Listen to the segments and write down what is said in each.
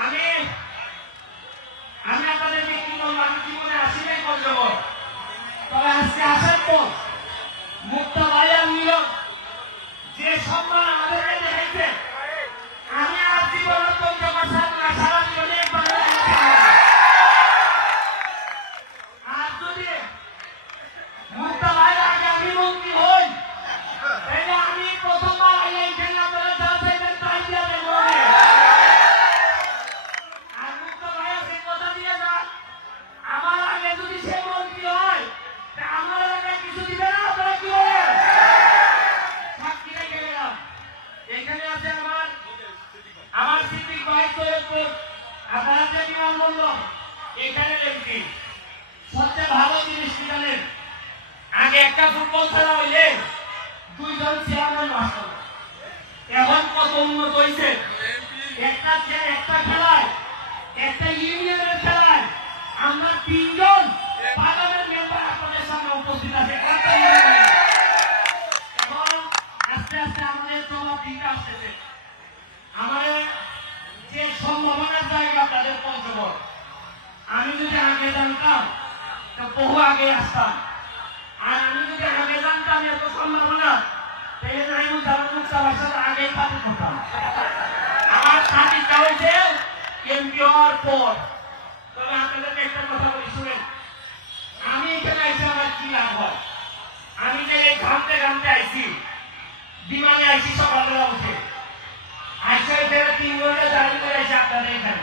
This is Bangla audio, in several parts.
আমি আমি আপনাদেরকে কি বলব আমি জীবনে আসিটাই করে দেবো তবে আজকে আসার পর মুক্তা বাজার নিয়ম যে সম্মান বিমান এখানে লিখছি সবচেয়ে ভালো জিনিস কি জানেন? আগে একটা ফুটবল খেলা হইলে দুইজন চেয়ারম্যান মাস্টার এখন কত উন্নত হয়েছে একটা খেলায়, একটা ইউনিয়নের খেলায় আমরা তিনজন পার্লামেন্ট মেম্বার আপনাদের আস্তে আস্তে আমাদের প্রভাব দিতে আসতেছে। আমাদের যে সম্ভাবনার জায়গা তাদের পঞ্চগড়। আমি যদি আগে জানতাম, তো বহু আগে আসতাম। আর আমি যদি আগে জানতাম এত সম্ভাবনা, তাহলে নাইমুল জামানুল সাহেবের সাথে আগেই পাতে ঢুকতাম আমার সাথীটা হয়েছে এমপি হওয়ার কথা বলি, শুনেন। আমি এখানে আইসি কি লাভ আমি যে ঘামতে ঘামতে আইছি, বিমানে আইছি সকালবেলা উঠে আইসা ফেরে তিন ঘণ্টা জার্নি করে আইসি আপনাদের এখানে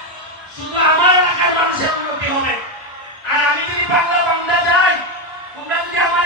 শুধু আমার এলাকার মানুষের উন্নতি হবে আর আমি যদি বাংলা বাংলা যাই তোমরা আমার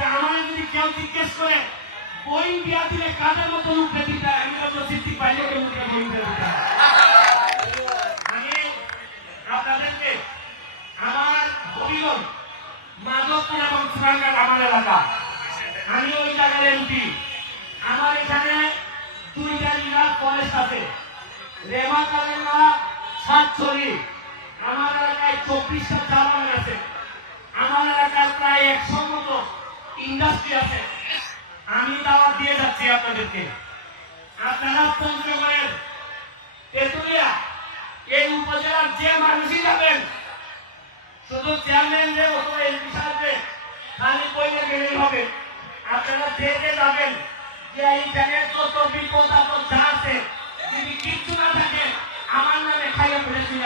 আমার যদি কেউ জিজ্ঞেস করে আপনাদেরকে আমার হবিগঞ্জ মাধবপুর এবং আমার এলাকা। আমি ওই জায়গার এমপি আমার এখানে দুইটা জেলা ফরেস্ট আমার এলাকায় চব্বিশটা চা বাগান আছে। আমার এলাকায় প্রায় একশো ইন্ডাস্ট্রি আছে। আমি দাওয়াত দিয়ে যাচ্ছি আপনাদেরকে। আপনারা পঞ্চগড়ের তেতুলিয়া, এই উপজেলার যে মানুষই যাবেন শুধু চেয়ারম্যান রে অথবা এমপি সাহেবরে খালি কইলে গেলেই হবে। আপনারা যে যে যাবেন যে এইখানে যত বিপদ আপদ যা আছে, যদি কিচ্ছু না থাকে, আমার নামে খাইয়ে ফেলেছি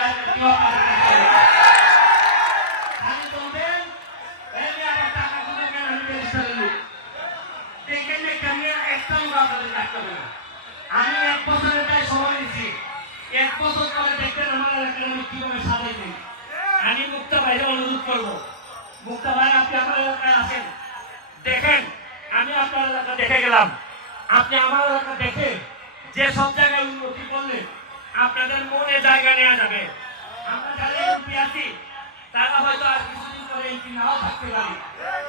তারা হয়তো আর কিছুদিন পরে নাও থাকতে পারি।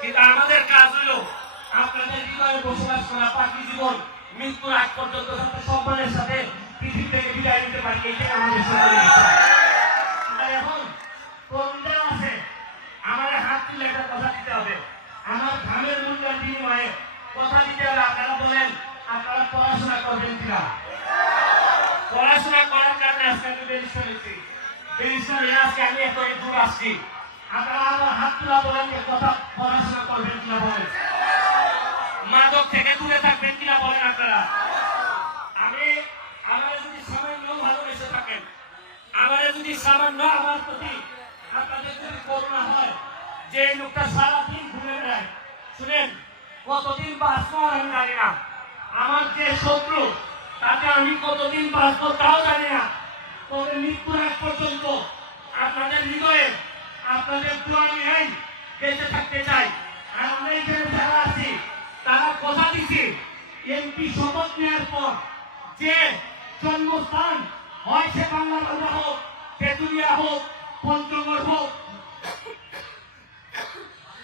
কিন্তু আমাদের কাজ হলো আপনাদের বসবাস করা পাখি জীবন, মৃত্যুর আগ পর্যন্ত সম্মানের সাথে পৃথিবী থেকে বিদায় নিতে পারি এটাই আমাদের সকলের ইচ্ছা। দিতে হবে। আমার ঘামের মূল্যের বিনিময়ে কথা দিতে হবে আপনারা বলেন, আপনারা পড়াশোনা করবেন কিনা? পড়াশোনা করার কারণে আজকে আমি বেরিস্টার হয়েছি হয়ে আজকে আমি এত দূর আসছি। আপনারা আমার হাত তোলা বলেন যে কথা পড়াশোনা করবেন কিনা বলেন। মাদক থেকে দূরে থাকবেন কিনা বলেন আপনারা। আমি, আমার যদি সামান্য ভালোবেসে থাকেন, আমার যদি সামান্য আমার প্রতি আপনাদের যদি করুণা হয় যে লোকটা সারাদিন ঘুরে বেড়ায় শুনেন, কতদিন বাঁচবো আমি জানি না। আমার যে শত্রু, তাকে আমি কতদিন বাঁচবো তাও জানি না। তবে মৃত্যুর আগ পর্যন্ত আপনাদের হৃদয়ে, আপনাদের দোয়া নিয়েই বেঁচে থাকতে চাই। আর আমরা এখানে যারা আছি, তারা কথা দিচ্ছি, এমপি শপথ নেওয়ার পর যে জন্মস্থান হয় সে বাংলা বাংলা হোক তেতুলিয়া হোক, পঞ্চগড় হোক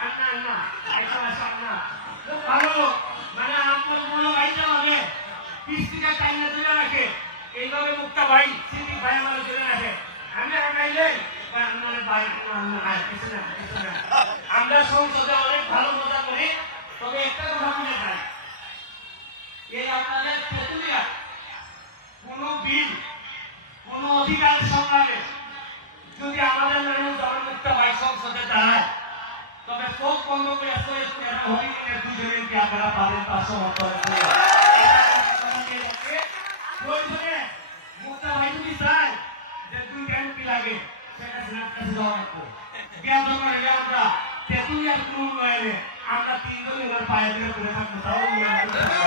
এখন আসাম না খুব ভালো। মানে আপনার কোনো ভাইটা হবে কৃষ্টিকে টাইমে ধরে রাখে এইভাবে মুখটা ভাই সিটি ভাই আমার ধরে রাখে আমি আগাইলে মানে ভাই কিছু না কিছু না আমরা সংসদে অনেক তবে চোখ বন্ধ করে সরে সরে হরিণের দুজনের কি আপনারা পাবেন তার সমর্থন করে। প্রয়োজনে মুক্তা ভাই যদি চায় যে দুই এমপি লাগে সেটা সিনার কাছে যাওয়া লাগবে জ্ঞান জমা নিলে আমরা তেতুলিয়ার কোন উন্নয়নে আমরা তিনজন এবার পায়ে ধরে করে থাকব তাও